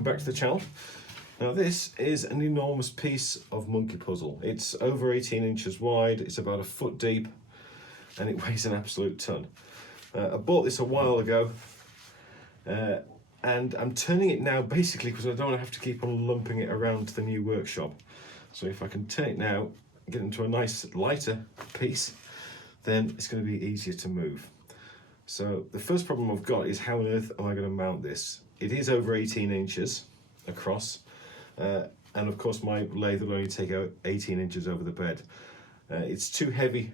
welcome back to the channel. Now this is an enormous piece of monkey puzzle. It's over 18 inches wide, it's about a foot deep, and it weighs an absolute ton. I bought this a while ago, and I'm turning it now basically because I don't want to have to keep on lumping it around to the new workshop. So if I can turn it now, get it into a nice lighter piece, then it's going to be easier to move. So the first problem I've got is how on earth am I going to mount this? It is over 18 inches across, and of course my lathe will only take out 18 inches over the bed. It's too heavy,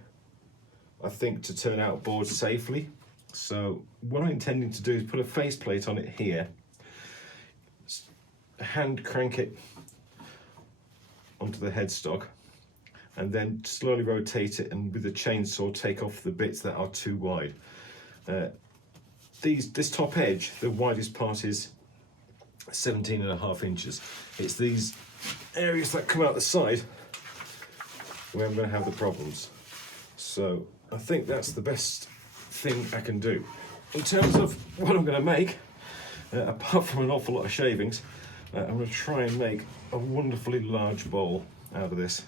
I think, to turn out boards safely. So what I'm intending to do is put a faceplate on it here, hand crank it onto the headstock, and then slowly rotate it and with the chainsaw take off the bits that are too wide. This top edge, the widest part is 17.5 inches. It's these areas that come out the side where I'm going to have the problems. So I think that's the best thing I can do. In terms of what I'm going to make, apart from an awful lot of shavings, I'm going to try and make a wonderfully large bowl out of this.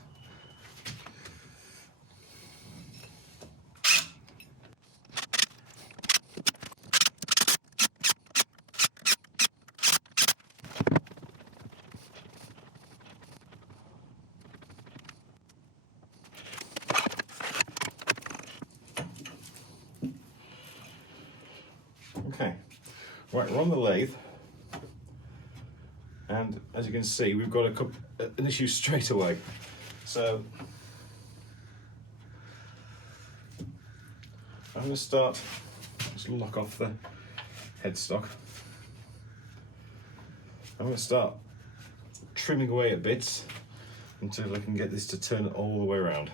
Okay, right, we're on the lathe, and as you can see, we've got an issue straight away. So I'm going to start, just lock off the headstock. I'm going to start trimming away at bits until I can get this to turn all the way around.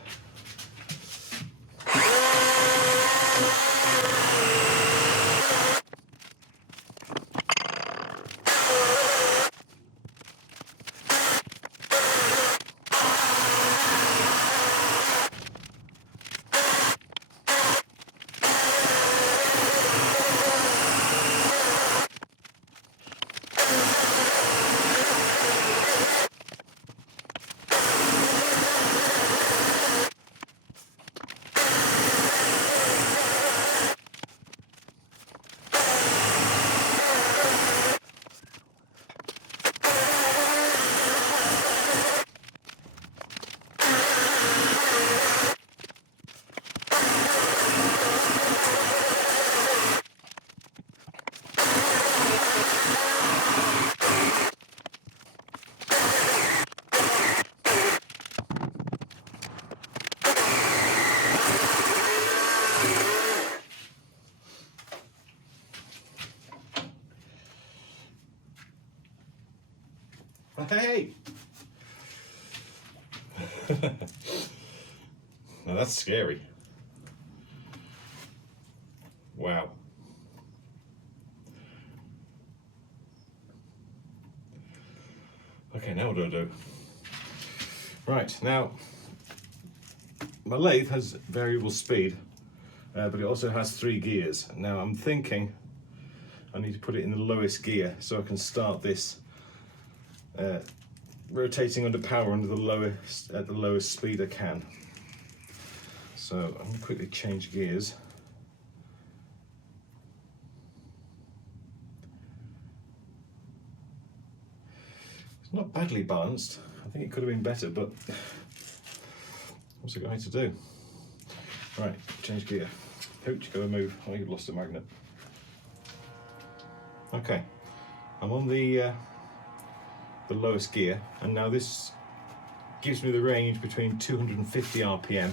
Hey! Now that's scary. Wow. Okay, now what do I do? Right, now my lathe has variable speed, but it also has 3 gears. Now I'm thinking I need to put it in the lowest gear so I can start this rotating under power at the lowest speed I can. So I'm going to quickly change gears. It's not badly balanced. I think it could have been better, but what's it going to do? Right, change gear. Ouch, gotta move. Oh, you've lost a magnet. Okay, I'm on the lowest gear, and now this gives me the range between 250 RPM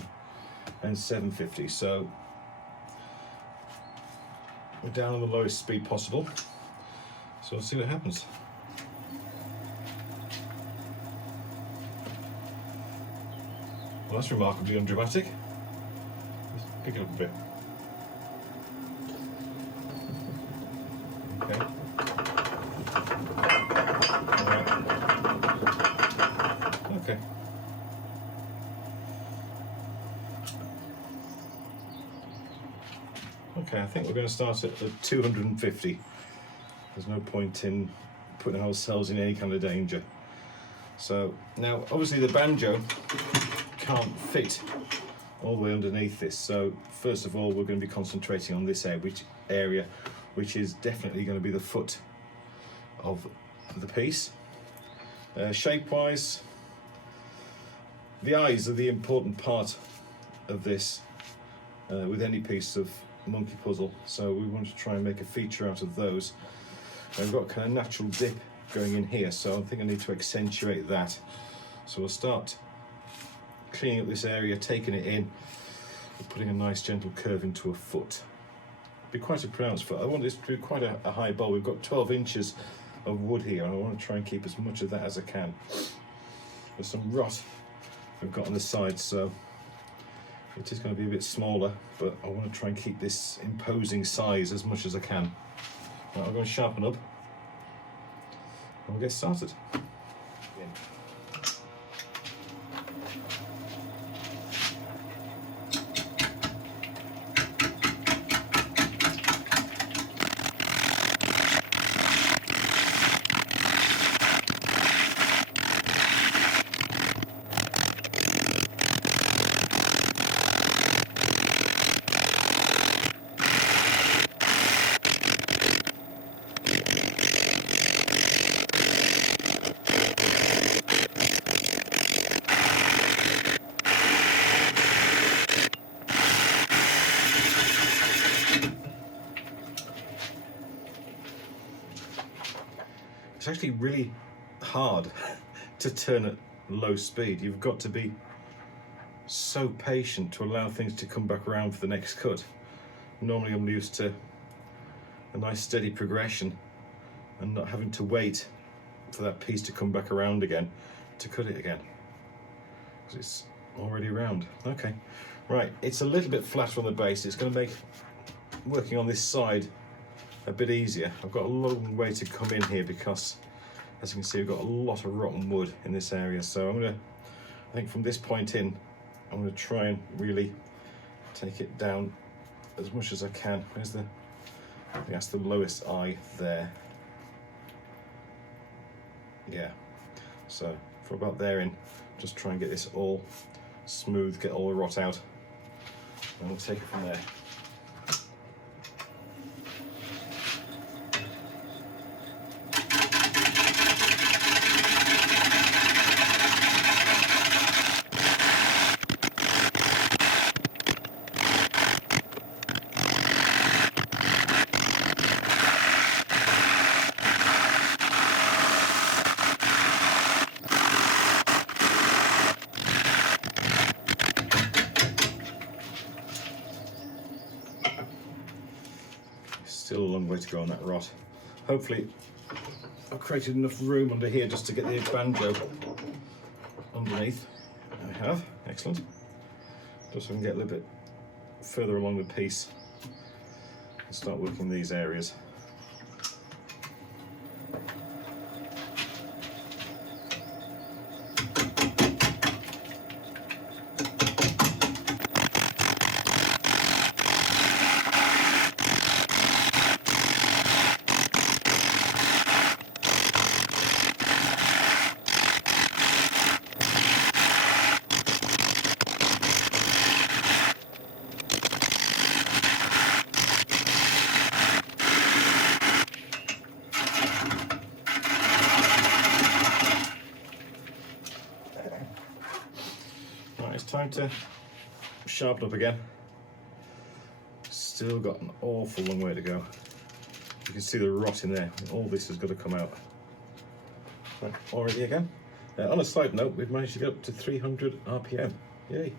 and 750, so we're down on the lowest speed possible, so let's see what happens. Well, that's remarkably undramatic. Let's pick it up a bit. Okay. Okay. Okay, I think we're going to start at 250. There's no point in putting ourselves in any kind of danger. So now obviously the banjo can't fit all the way underneath this, so first of all we're going to be concentrating on this area which is definitely going to be the foot of the piece. Shape wise, the eyes are the important part of this with any piece of monkey puzzle, so we want to try and make a feature out of those. And we've got kind of natural dip going in here, so I think I need to accentuate that. So we'll start cleaning up this area, taking it in, and putting a nice gentle curve into a foot. Be quite a pronounced foot. I want this to be quite a high bowl. We've got 12 inches of wood here, and I want to try and keep as much of that as I can. There's some rot we've got on the side, so it is going to be a bit smaller, but I want to try and keep this imposing size as much as I can. Right, I'm going to sharpen up and we'll get started. It's actually really hard to turn at low speed. You've got to be so patient to allow things to come back around for the next cut. Normally I'm used to a nice steady progression and not having to wait for that piece to come back around again to cut it again, because it's already round. Okay, right, it's a little bit flatter on the base. It's going to make working on this side a bit easier. I've got a long way to come in here because, as you can see, we've got a lot of rotten wood in this area. So I think from this point in, I'm going to try and really take it down as much as I can. I think that's the lowest eye there. Yeah, so for about there in, just try and get this all smooth, get all the rot out, and we'll take it from there. Still a long way to go on that rot. Hopefully I've created enough room under here just to get the banjo underneath. I have, excellent. Just so I can get a little bit further along the piece and start working these areas. Time to sharpen up again. Still got an awful long way to go. You can see the rot in there. All this has got to come out. Right, already again. On a side note, we've managed to get up to 300 RPM. Yay.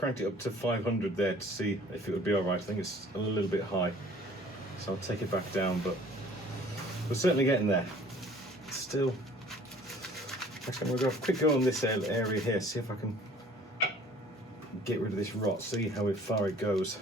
cranked it up to 500 there to see if it would be all right. I think it's a little bit high, so I'll take it back down, but we're certainly getting there. Still, actually I'm gonna go have a quick go on this area here, see if I can get rid of this rot, see how far it goes.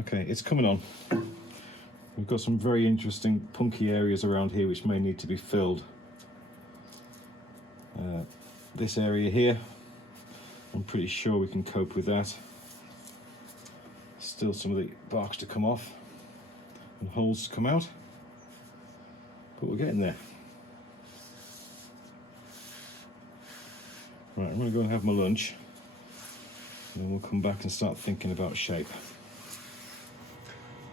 Okay, it's coming on. We've got some very interesting punky areas around here which may need to be filled. This area here, I'm pretty sure we can cope with that. Still some of the barks to come off and holes to come out, but we're getting there. Right, I'm going to go and have my lunch, and then we'll come back and start thinking about shape.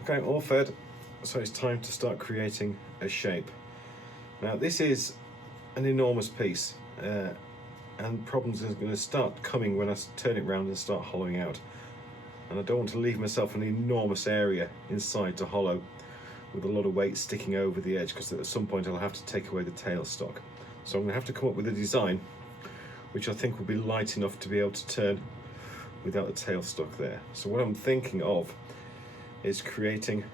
Okay, all fed, so it's time to start creating a shape. Now this is an enormous piece, and problems are going to start coming when I turn it around and start hollowing out. And I don't want to leave myself an enormous area inside to hollow with a lot of weight sticking over the edge, because at some point I'll have to take away the tailstock. So I'm going to have to come up with a design which I think will be light enough to be able to turn without the tailstock there. So what I'm thinking of is creating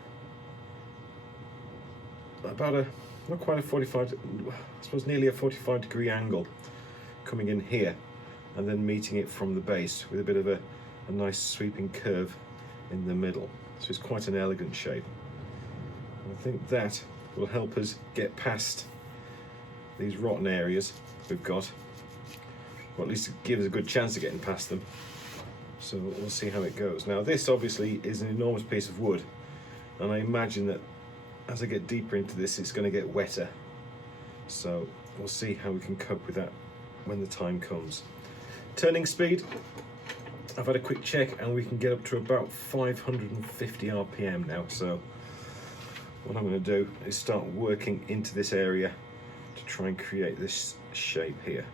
about a, not quite a 45, I suppose nearly a 45-degree angle coming in here, and then meeting it from the base with a bit of a nice sweeping curve in the middle. So it's quite an elegant shape. And I think that will help us get past these rotten areas we've got, or at least give us a good chance of getting past them. So we'll see how it goes. Now this obviously is an enormous piece of wood, and I imagine that as I get deeper into this it's going to get wetter. So we'll see how we can cope with that when the time comes. Turning speed, I've had a quick check and we can get up to about 550 RPM now. So what I'm going to do is start working into this area to try and create this shape here.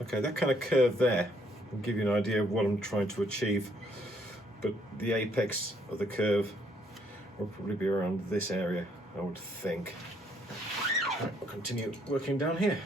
Okay, that kind of curve there will give you an idea of what I'm trying to achieve, but the apex of the curve will probably be around this area, I would think. Right, we'll continue working down here.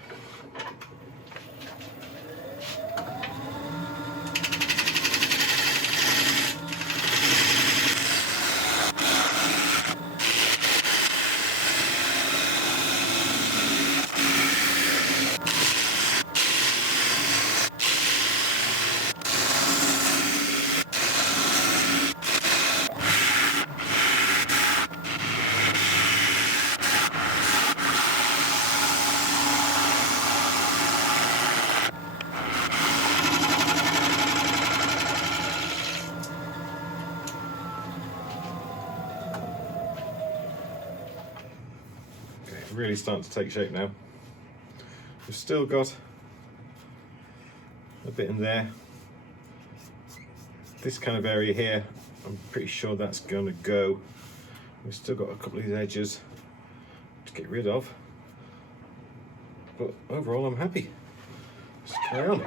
Really starting to take shape now. We've still got a bit in there. This kind of area here I'm pretty sure that's going to go. We've still got a couple of these edges to get rid of, but overall I'm happy. Let's carry on.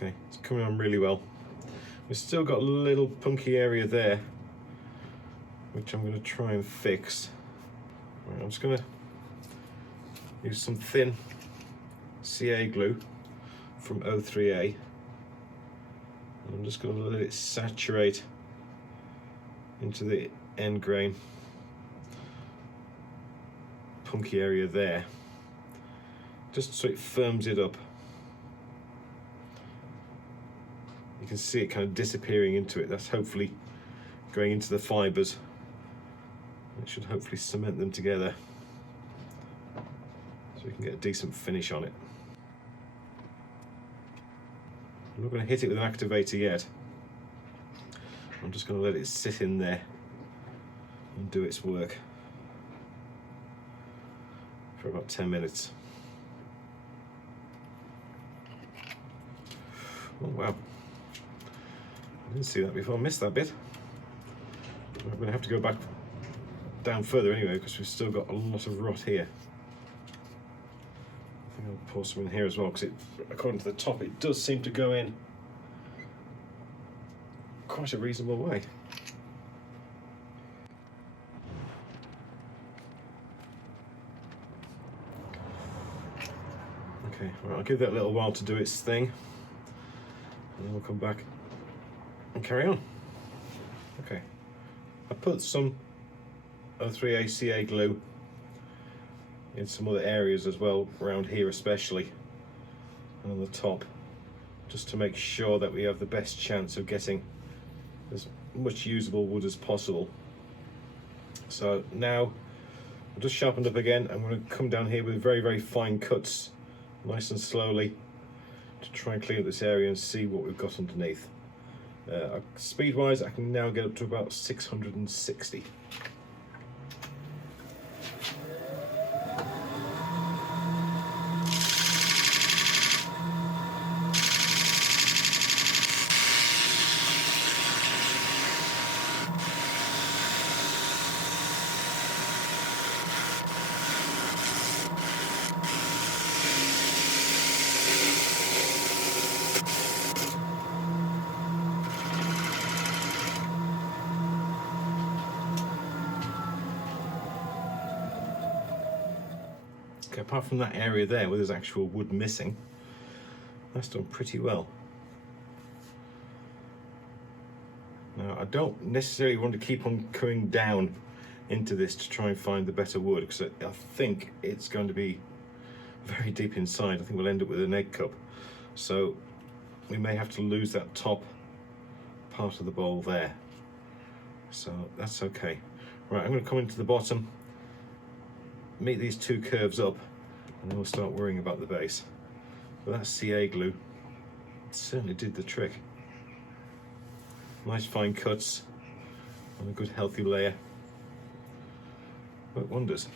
Okay, it's coming on really well. We've still got a little punky area there, which I'm going to try and fix. Right, I'm just going to use some thin CA glue from O3A. And I'm just going to let it saturate into the end grain punky area there, just so it firms it up. You can see it kind of disappearing into it. That's hopefully going into the fibres. It should hopefully cement them together so we can get a decent finish on it. I'm not going to hit it with an activator yet. I'm just going to let it sit in there and do its work for about 10 minutes. Oh wow. I didn't see that before, I missed that bit. I'm going to have to go back down further anyway because we've still got a lot of rot here. I think I'll pour some in here as well because according to the top it does seem to go in quite a reasonable way. Okay, well, I'll give that a little while to do its thing and then we'll come back and carry on. Okay, I put some O3A CA glue in some other areas as well, around here especially, and on the top, just to make sure that we have the best chance of getting as much usable wood as possible. So now I've just sharpened up again. I'm going to come down here with very, very fine cuts, nice and slowly, to try and clean up this area and see what we've got underneath. Speed wise, I can now get up to about 660. Okay, apart from that area there where there's actual wood missing, that's done pretty well. Now, I don't necessarily want to keep on coming down into this to try and find the better wood, because I think it's going to be very deep inside. I think we'll end up with an egg cup. So we may have to lose that top part of the bowl there. So that's okay. Right, I'm going to come into the bottom, meet these two curves up, and then we'll start worrying about the base. But that CA glue certainly did the trick. Nice fine cuts on a good healthy layer. Worked wonders.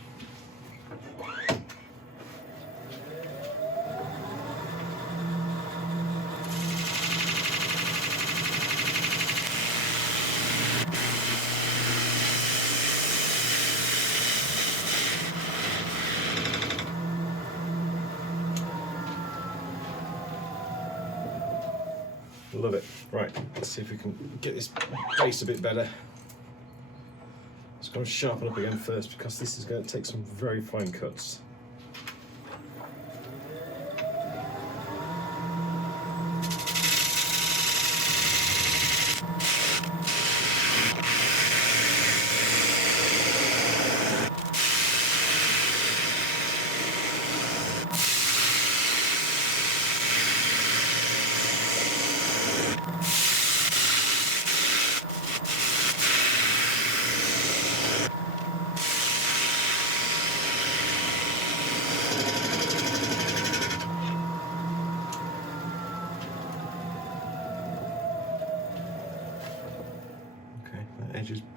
Love it. Right, let's see if we can get this base a bit better. Just going to sharpen up again first because this is going to take some very fine cuts.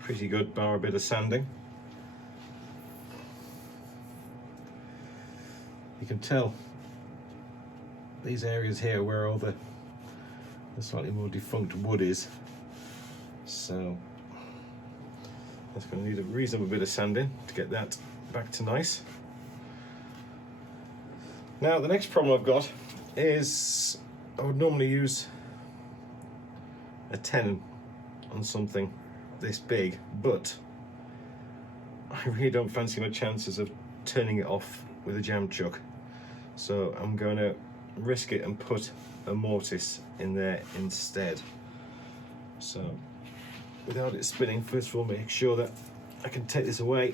pretty good, bar a bit of sanding. You can tell these areas here where all the slightly more defunct wood is, so that's going to need a reasonable bit of sanding to get that back to nice. Now the next problem I've got is I would normally use a 10 on something this big, but I really don't fancy my chances of turning it off with a jam chuck, so I'm going to risk it and put a mortise in there instead. So without it spinning, first of all make sure that I can take this away.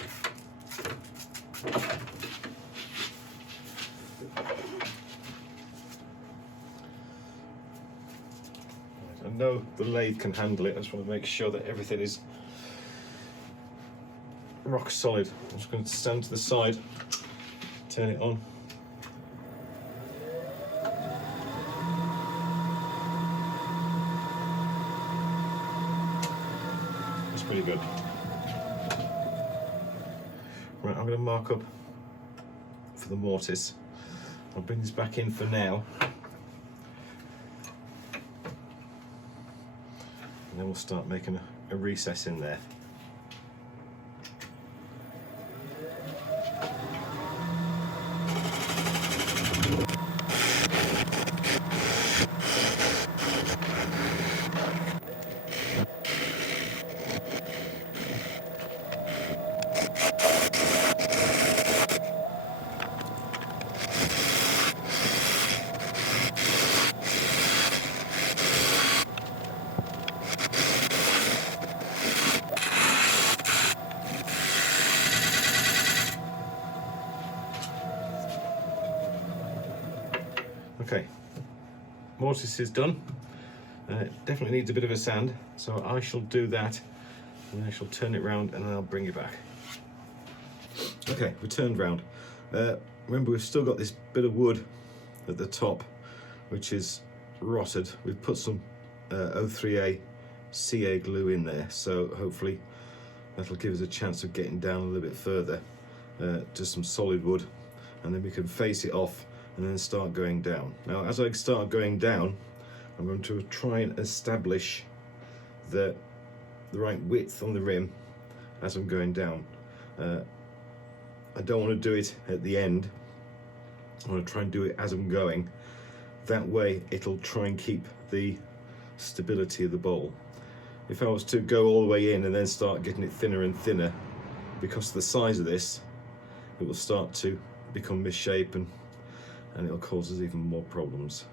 I know the lathe can handle it, I just want to make sure that everything is rock solid. I'm just going to stand to the side, turn it on. That's pretty good. Right, I'm going to mark up for the mortise. I'll bring this back in for now. And then we'll start making a recess in there. Okay, mortise is done. It definitely needs a bit of a sand, so I shall do that, and then I shall turn it round and then I'll bring it back. Okay, we turned round. Remember, we've still got this bit of wood at the top, which is rotted. We've put some O3A CA glue in there, so hopefully that'll give us a chance of getting down a little bit further to some solid wood, and then we can face it off and then start going down. Now, as I start going down, I'm going to try and establish the right width on the rim as I'm going down. I don't want to do it at the end. I want to try and do it as I'm going. That way it'll try and keep the stability of the bowl. If I was to go all the way in and then start getting it thinner and thinner, because of the size of this, it will start to become misshapen and it'll cause us even more problems.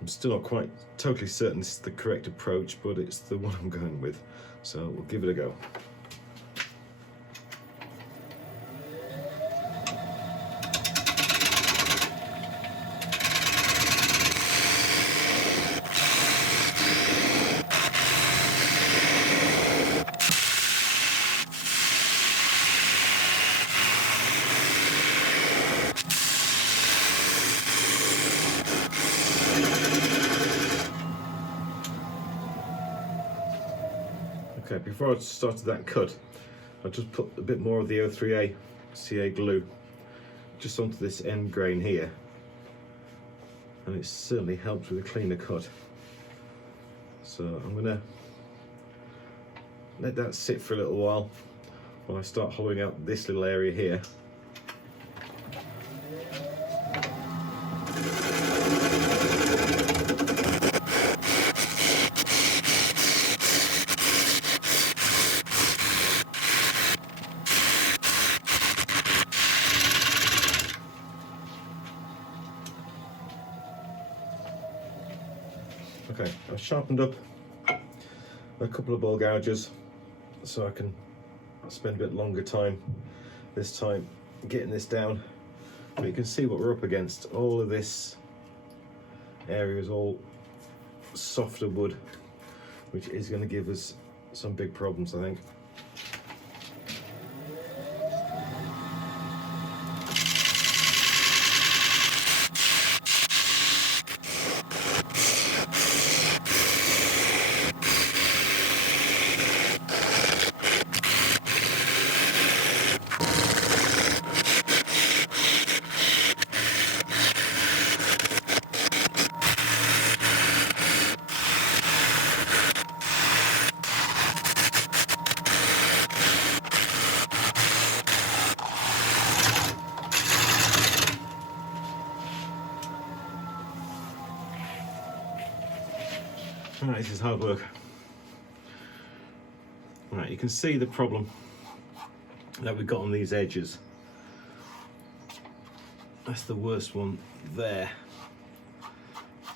I'm still not quite totally certain this is the correct approach, but it's the one I'm going with, so we'll give it a go. Okay, before I started that cut, I just put a bit more of the O3A CA glue just onto this end grain here, and it certainly helps with a cleaner cut. So I'm going to let that sit for a little while I start hollowing out this little area here. Okay, I've sharpened up a couple of ball gouges so I can spend a bit longer time this time getting this down. But you can see what we're up against. All of this area is all softer wood, which is going to give us some big problems, I think. Right, this is hard work. Right, you can see the problem that we've got on these edges. That's the worst one there.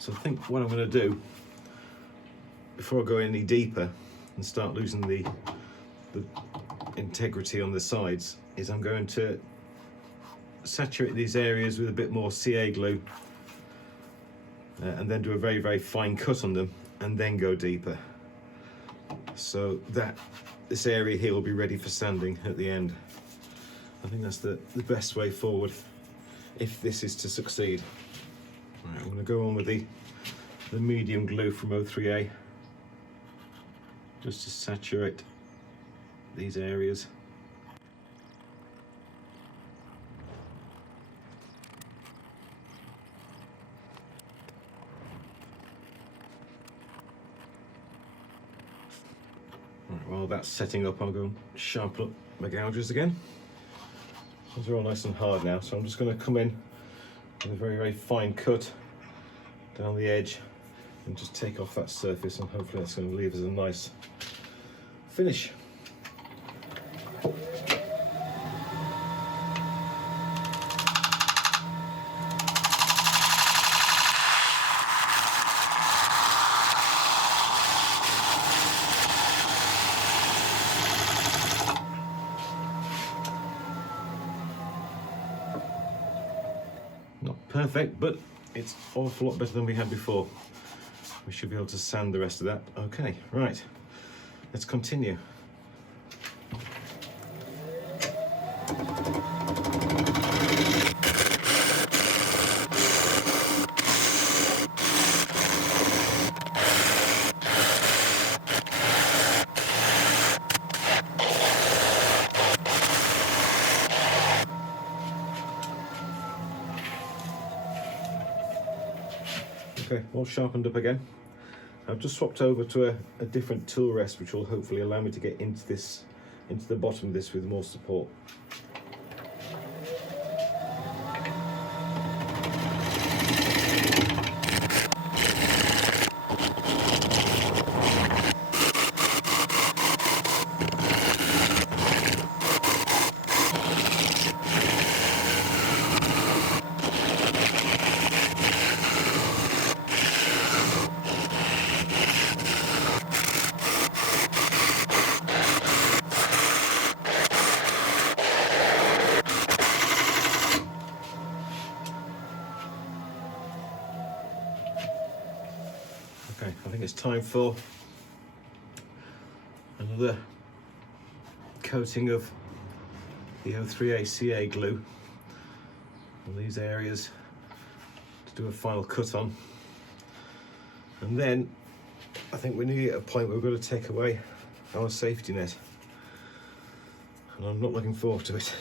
So I think what I'm going to do, before I go any deeper and start losing the integrity on the sides, is I'm going to saturate these areas with a bit more CA glue and then do a very, very fine cut on them and then go deeper. So that this area here will be ready for sanding at the end. I think that's the best way forward if this is to succeed. Right, I'm going to go on with the medium glue from 03A just to saturate these areas. Right, while that's setting up, I'll go and sharpen up my gouges again. Those are all nice and hard now, so I'm just going to come in with a very, very fine cut down the edge and just take off that surface, and hopefully that's going to leave us a nice finish. Not perfect, but it's an awful lot better than we had before. We should be able to sand the rest of that. Okay, right, let's continue. Okay, all sharpened up again. I've just swapped over to a different tool rest, which will hopefully allow me to get into the bottom of this with more support. Okay, I think it's time for another coating of the 03A CA glue on these areas to do a final cut on. And then I think we're nearly at a point where we've got to take away our safety net. And I'm not looking forward to it.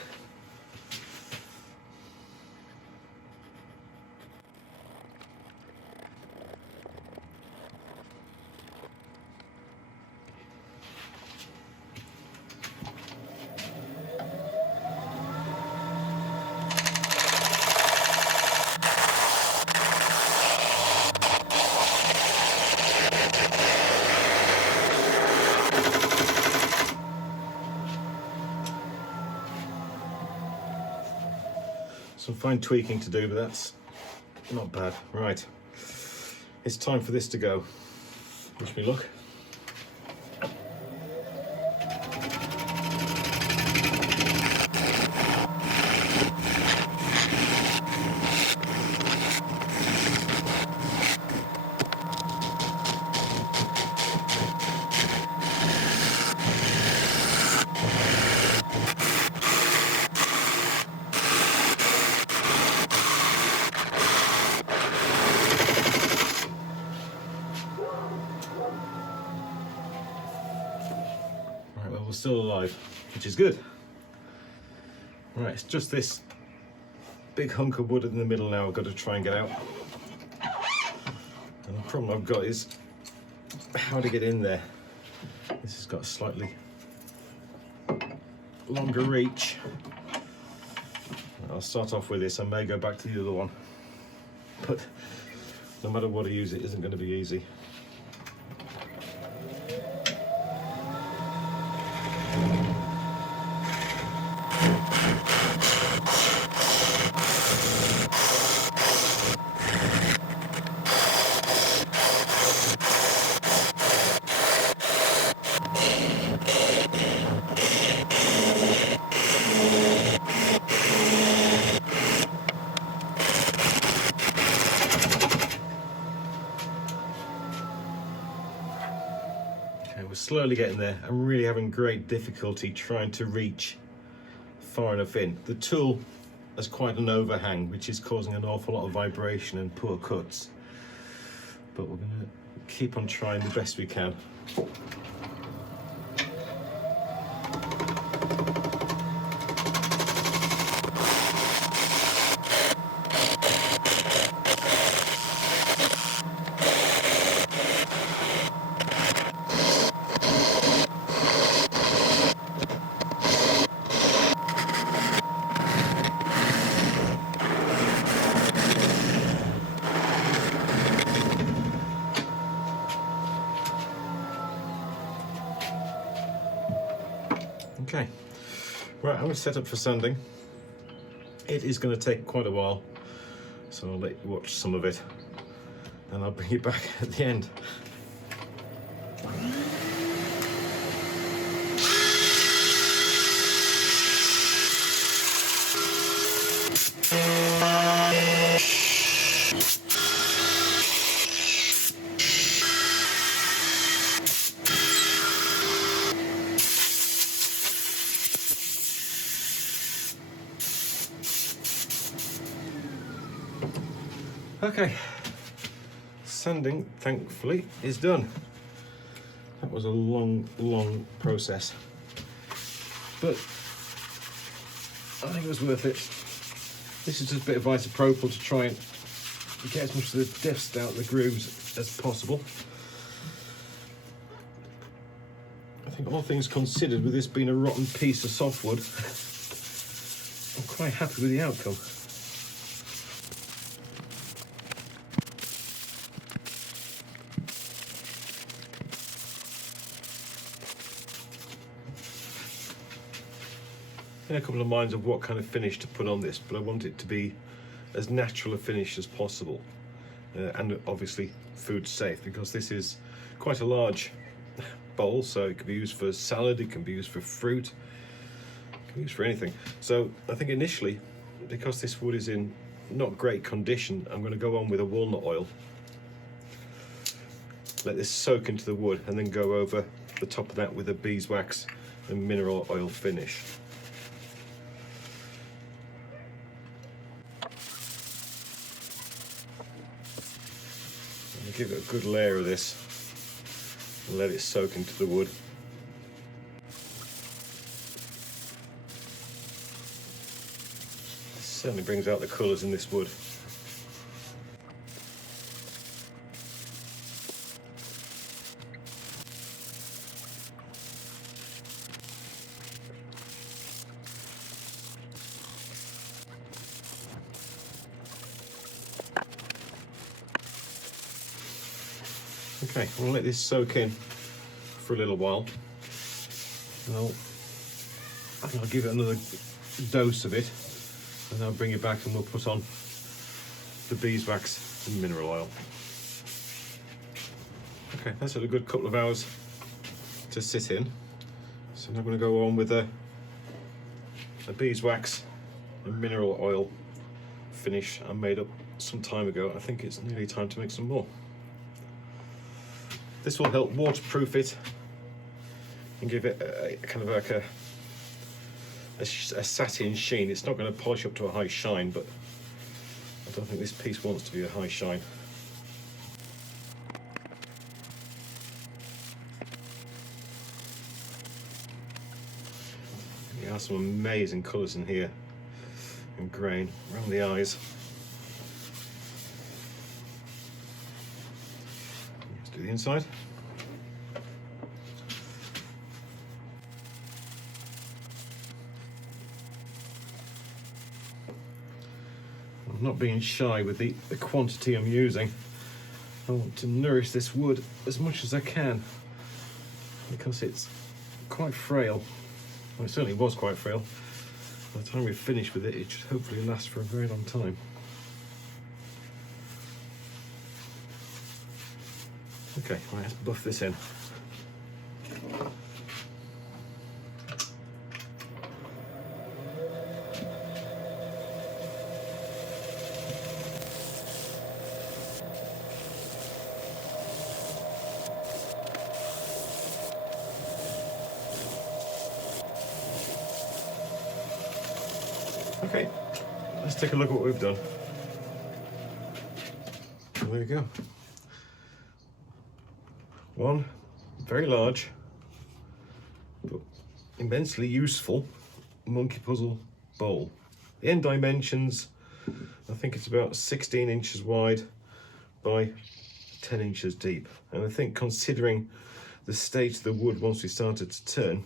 Some fine tweaking to do, but that's not bad. Right, it's time for this to go. Wish me luck. We're still alive, which is good. Right, it's just this big hunk of wood in the middle now I've got to try and get out. And the problem I've got is how to get in there. This has got a slightly longer reach. I'll start off with this. I may go back to the other one, but no matter what I use, it isn't going to be easy. slowly getting there. I'm really having great difficulty trying to reach far enough in. The tool has quite an overhang, which is causing an awful lot of vibration and poor cuts. But we're going to keep on trying the best we can. Okay, right, I'm going to set up for sanding. It is going to take quite a while, so I'll let you watch some of it and I'll bring you back at the end. Okay, sanding, thankfully, is done. That was a long process, but I think it was worth it. This is just a bit of isopropyl to try and get as much of the dust out of the grooves as possible. I think all things considered, with this being a rotten piece of softwood, I'm quite happy with the outcome. In a couple of minds of what kind of finish to put on this, but I want it to be as natural a finish as possible, and obviously food safe, because this is quite a large bowl, so it can be used for salad, it can be used for fruit, it can be used for anything. So I think initially, because this wood is in not great condition, I'm going to go on with a walnut oil, let this soak into the wood, and then go over the top of that with a beeswax and mineral oil finish. Give it a good layer of this and let it soak into the wood. It certainly brings out the colours in this wood. Okay, we'll let this soak in for a little while. And I'll give it another dose of it, and I'll bring it back and we'll put on the beeswax and mineral oil. Okay, that's had a good couple of hours to sit in. So now I'm going to go on with a beeswax and mineral oil finish I made up some time ago. I think it's nearly time to make some more. This will help waterproof it and give it a kind of like a satin sheen. It's not going to polish up to a high shine, but I don't think this piece wants to be a high shine. You have some amazing colours in here and grain around the eyes. Let's do the inside. I'm not being shy with the quantity I'm using. I want to nourish this wood as much as I can because it's quite frail. Well, it certainly was quite frail. By the time we've finished with it, it should hopefully last for a very long time. Okay, right, let's buff this in. Okay, let's take a look at what we've done. There you go. One very large but immensely useful monkey puzzle bowl. The end dimensions, I think it's about 16 inches wide by 10 inches deep. And I think considering the state of the wood once we started to turn,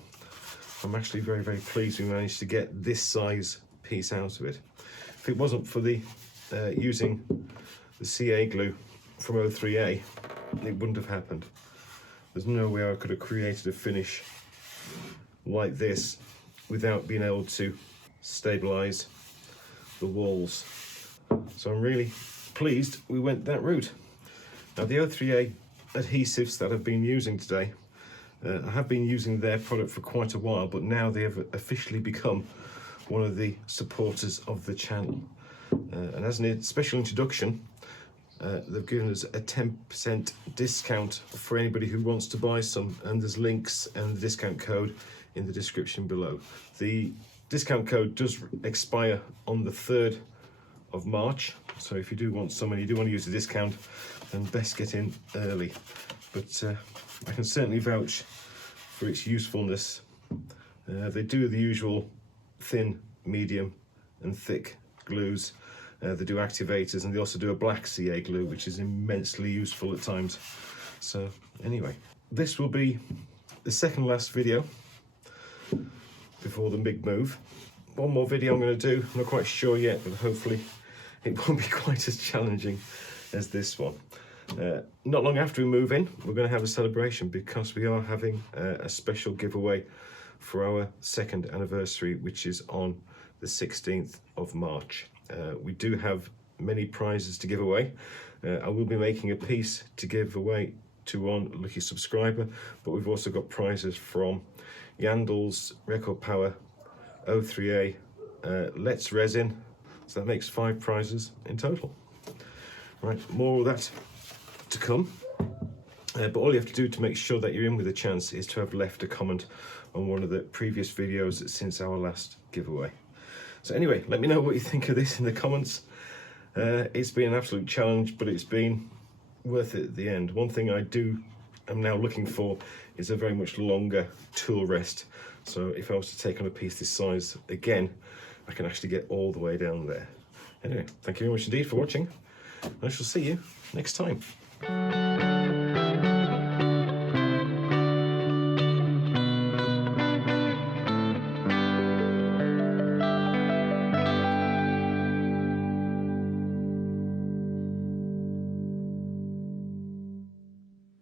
I'm actually very, very pleased we managed to get this size piece out of it. If it wasn't for the using the CA glue from 03A, it wouldn't have happened. There's no way I could have created a finish like this without being able to stabilize the walls. So I'm really pleased we went that route. Now the 03A adhesives that I've been using today, I have been using their product for quite a while, but now they have officially become one of the supporters of the channel. And as a special introduction, they've given us a 10% discount for anybody who wants to buy some, and there's links and the discount code in the description below. The discount code does expire on the 3rd of March, so if you do want some and you do want to use the discount, then best get in early. But I can certainly vouch for its usefulness. They do the usual thin, medium and thick glues. They do activators, and they also do a black CA glue, which is immensely useful at times. So anyway, this will be the second last video before the big move. One more video I'm going to do, I'm not quite sure yet, but hopefully it won't be quite as challenging as this one. Not long after we move in, we're going to have a celebration because we are having a special giveaway for our 2nd anniversary, which is on the 16th of March. We do have many prizes to give away. I will be making a piece to give away to one lucky subscriber, but we've also got prizes from Yandles, Record Power, 03A, Let's Resin, so that makes 5 prizes in total. Right, more of that to come, but all you have to do to make sure that you're in with a chance is to have left a comment on one of the previous videos since our last giveaway. So anyway, let me know what you think of this in the comments. It's been an absolute challenge, but it's been worth it at the end. One thing I'm now looking for is a very much longer tool rest. So if I was to take on a piece this size again, I can actually get all the way down there. Anyway, thank you very much indeed for watching. I shall see you next time.